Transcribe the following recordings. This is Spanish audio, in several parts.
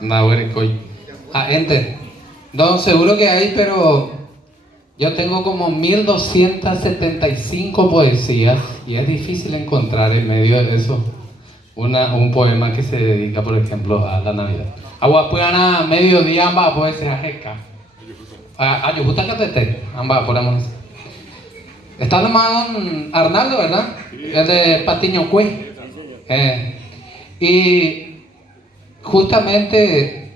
Nahuericoy. Ente. No, seguro que hay, pero yo tengo como 1275 poesías y es difícil encontrar en medio de eso un poema que se dedica, por ejemplo, a la Navidad. Aguapuana, mediodía, amba, puede ser ajeca. Ayujuta catete, amba, ponemos. Está nomás don Arnaldo, ¿verdad? Es de Patiño Cue. Y justamente,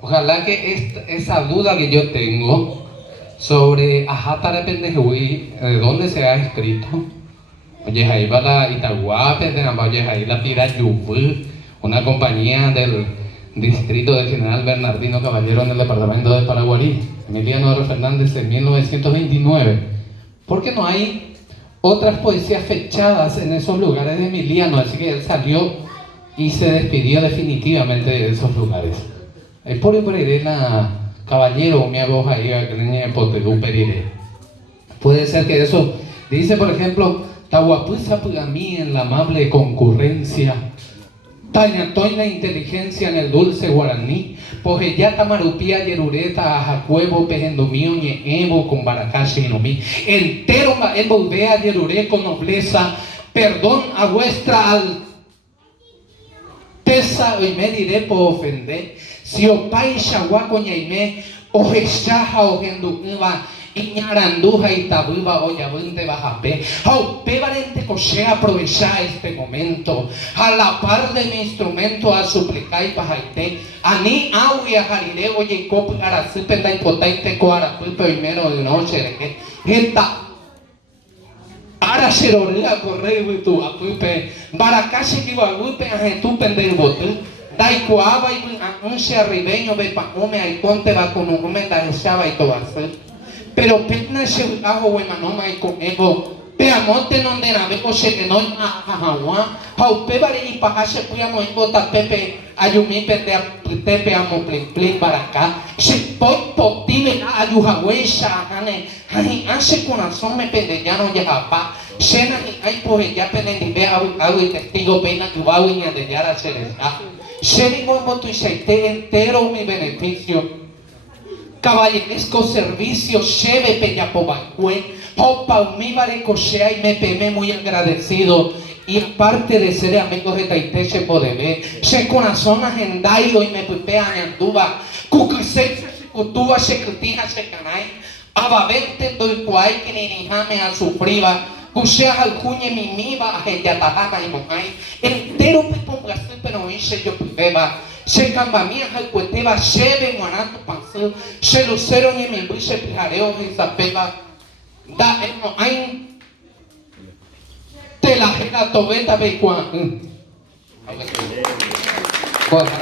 ojalá que esa duda que yo tengo sobre Ajatare Pendejuí, de dónde se ha escrito, oye, ahí va la Itaguape, oye, ahí la Pirayubú, una compañía del distrito del general Bernardino Caballero en el departamento de Paraguarí, Emiliano R. Fernández en 1929. ¿Por qué no hay otras poesías fechadas en esos lugares de Emiliano? Así que él salió y se despidió definitivamente de esos lugares. Por la Caballero, mi voz ahí, que Potelú Perire. Puede ser que eso, dice por ejemplo, Tahuapuza Pugamí en la amable concurrencia, Tañatoy la inteligencia en el dulce guaraní, Pojeyata Marupía Yerureta Ajacuevo Pejendomío Ñeevo con Baracashi y Nomí, entero Maembo Vea Yerure con nobleza, perdón a vuestra alteza, y me diré por ofender, si Opai Shahuaco Ñaime, Ojeshaja Ojenduva, Iñaranduja y Tabuba Oyabunte Bajapé. Jaupe Valente Coche, aprovechar este momento, a la par de mi instrumento, a suplicar y pajaite. Ani Auya Jarire, oye, Cop, Aracipenda y Potente, Coarapu, primero de noche, de que esta. Ara Sherorea, Correo y tu Apupe, Baracashi y Guagupe, Ajetupen del Botu. Daikuaba y anuncia ribeño de Pacume, al Conte va con un momento de Shaba y Tobacel. Pero pena se bajo huemanoma y conmigo peamonte donde navego se que no a Hawa Jaupe bare y pajase puyamo y bota pepe ayumi pete tepe amo plin para acá se poi potime ayuhahuesha hane hani hace corazón me pendellano ya apa cena y hay pues ya pendiente hago y testigo pena que va a de yara cereza se digo voto y se entero mi beneficio caballeresco servicio, Cheve Peñapobacue, Popa Umíbare Cochea y me peme muy agradecido. Y aparte de ser amigos de Taiteche Podebe, se corazón agendayo y me pipea anduba, cucasexa se cutuba, se critica, se canay, abavente doy cuay que ni nijame a sufriba, cuchea al cuñe mi miba, a jeyatajama y mojay, entero pepongasí, pero hice yo pibeba. Se cambamía al cueteba, se ve guanato panzú, se lucero ni mi bui, se pijareo y zapeba, da no hay te la jera tobeta be cuan.